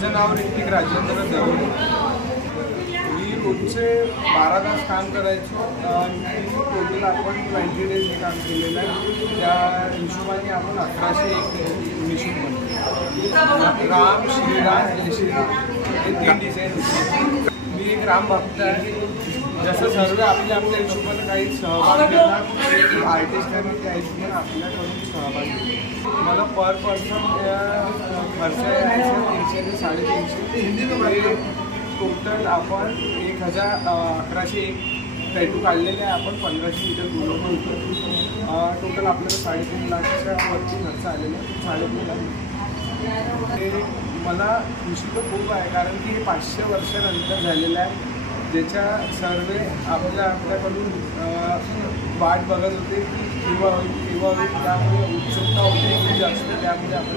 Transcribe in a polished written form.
माझं नाव ऋतिक राजेंद्र दरोडे. मी रोजचे 12 तास काम करायचो. टोटल आपण 20 डेज काम केलेलं आहे. त्या हिशोबाने आपण 1101 मिशन बनतो. राम, श्रीराम, जय श्रीराम हे 3 डिझाईन. मी एक राम भक्त आहे. जसं सर्व आपल्या हिशोबाने काही सहभाग घेतात, आर्टिस्ट आहे त्या हिशोबाने आपल्याकडून सहभाग घेतात. मला पर पर्सन खर्च यायचं 300 ते 350. टोटल आपण 1101 टॅटू काढलेले आहे. आपण 1500 मीटर बोलवलं होतं. टोटल आपल्याला 3.5 लाखाच्या वरती खर्च आलेला आहे. 3.5 लाख. हे मला खुशी तर खूप आहे, कारण की हे 500 वर्षानंतर झालेलं आहे, ज्याच्या सर्व आपल्याकडून वाट बघत होते की केव्हा होईल. त्यामुळे उत्सुकता होते खूप जास्त. त्यामुळे आपण